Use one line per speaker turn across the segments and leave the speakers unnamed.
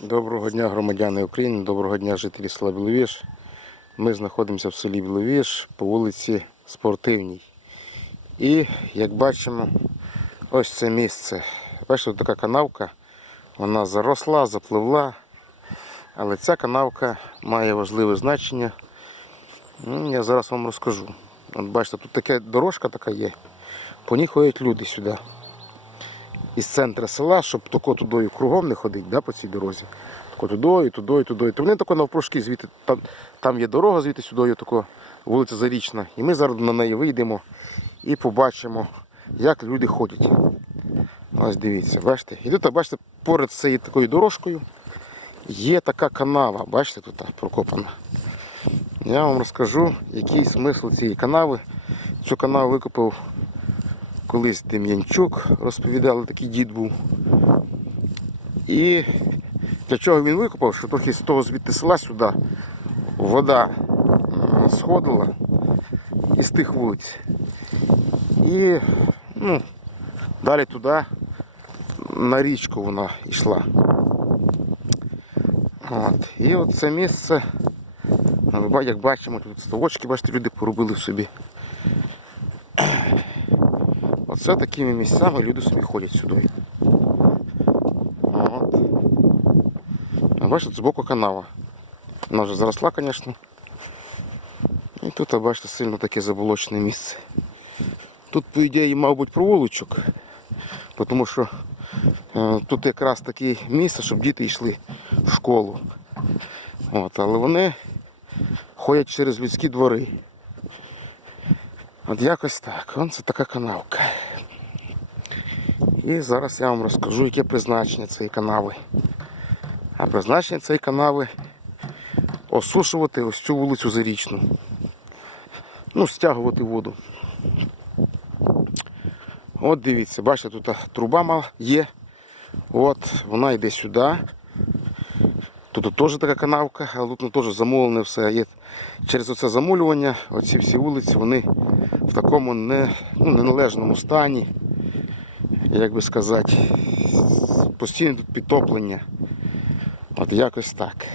Доброго дня громадяни України, доброго дня жителі села Біловіж. Ми знаходимося в селі Біловіж по вулиці Спортивній. І як бачимо, ось це місце. Бачите, така канавка, вона заросла, запливла. Але ця канавка має важливе значення. Ну, Я зараз вам розкажу. От бачите, тут така дорожка така є. По ній ходять люди сюди із центру села, щоб тако тудою кругом не ходити да, по цій дорозі. Тако тудою, тудою, тудою. То вони тако навпрошки звідти, там, там є дорога звідти сюди, тако, вулиця Зарічна. І ми зараз на неї вийдемо і побачимо, як люди ходять. Ось дивіться, бачите? І тут, бачите, поряд цією такою дорожкою є така канава, бачите, тут прокопана. Я вам розкажу, який смисл цієї канави. Цю канаву викопав колись Дем'янчук, розповідали, такий дід був. І для чого він викопав, що трохи з того звідти села сюди вода сходила із тих вулиць. І ну, далі туди на річку вона йшла. От. І от це місце, ну, як бачимо, тут ставочки, бачите, люди поробили собі. Оце такими місцями люди собі ходять сюди. От. А Бачите, збоку канава. Вона вже заросла, звісно. І тут, бачите, сильно таке заболочене місце. Тут, по ідеї, мав бути провулочок, тому що е, тут якраз таке місце, щоб діти йшли в школу. От, але вони ходять через людські двори. От якось так. Вон це така канавка. І зараз я вам розкажу, яке призначення цієї канави. А призначення цієї канави осушувати ось цю вулицю Зарічну. Ну, стягувати воду. От дивіться, бачите, тут труба є. От, вона йде сюди. Тут теж така канавка, але тут ну, теж замулене все. Є. Через оце замулювання, оці всі вулиці, вони в такому не, ну, неналежному стані, як би сказати, постійне підтоплення. От якось так.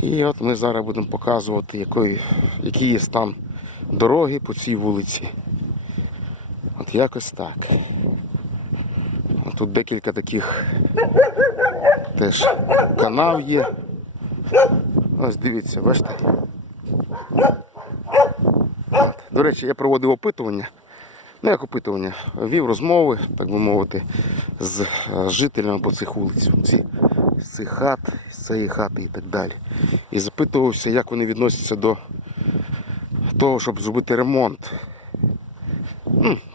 І от ми зараз будемо показувати, який, який є стан дороги по цій вулиці. От якось так. От Тут декілька таких теж канав є. Ось дивіться, бачите? До речі, я проводив опитування. Ну, як опитування, вів розмови, так би мовити, з е, жителями по цих вулиць, з цих хат, з цієї хати і так далі. І запитувався, як вони відносяться до того, щоб зробити ремонт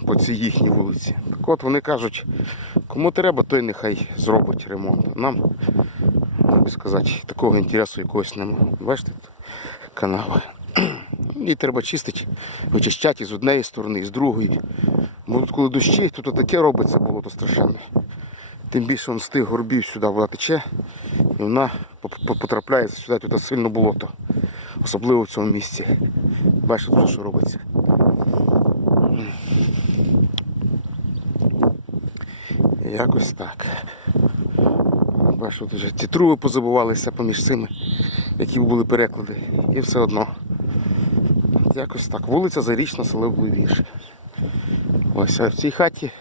по цій їхній вулиці. Так от вони кажуть, кому треба, той нехай зробить ремонт. Нам, сказати, такого інтересу якогось немає. Бачите, канава. Її треба чистити, вичищати з однієї сторони, і з другої. Бо тут коли дощі, тут таке робиться було то страшенно. Тим більше он з тих горбів сюди вода тече, і вона потрапляє сюди, тут сильно болото. Особливо в цьому місці. Бачите, що робиться. Якось так. Бачу, вже ці труби позабувалися поміж цими, які були переклади. І все одно. Якось так. Вулиця Зарічна, село Глибіше. Ось а в цій хаті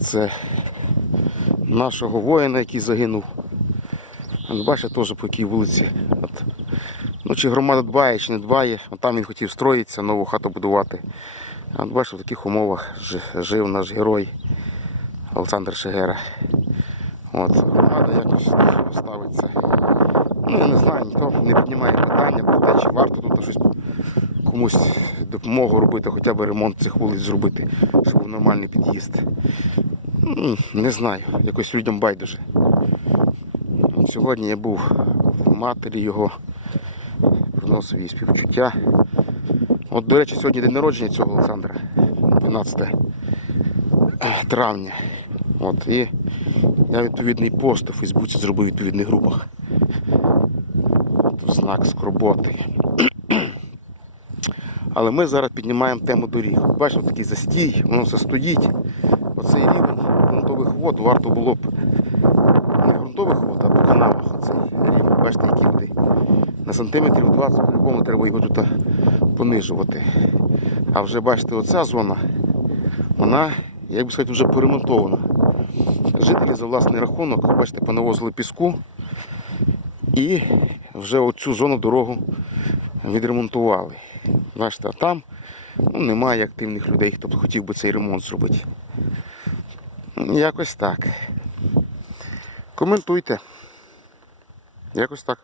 це нашого воїна, який загинув. Бачите, теж по якій вулиці. От. Ну, чи громада дбає, чи не дбає. От там він хотів строїтися, нову хату будувати. От бачите, в таких умовах жив наш герой Олександр Шегера. От, громада якось ставиться. Ну, я не знаю, ніхто не піднімає питання про те, чи варто тут щось комусь допомогу робити, хоча б ремонт цих вулиць зробити, щоб був нормальний під'їзд. Не знаю, якось людям байдуже. Сьогодні я був у матері його, приносив їй співчуття. От, до речі, сьогодні день народження цього Олександра, 12 травня. От, і я відповідний пост у Фейсбуці зробив у відповідних групах. Тут знак скорботи. Але ми зараз піднімаємо тему доріг. Бачимо такий застій, воно все стоїть. Оцей рівень ґрунтових вод варто було б не ґрунтових вод, а по канавах оцей рівень. Бачите, які води. На сантиметрів 20 по-любому треба його тут понижувати. А вже бачите, оця зона, вона, як би сказати, вже поремонтована. Жителі за власний рахунок, бачите, понавозили піску і вже оцю зону дорогу відремонтували. Бачите, а там ну, немає активних людей, хто б хотів би цей ремонт зробити. Якось так. Коментуйте. Якось так.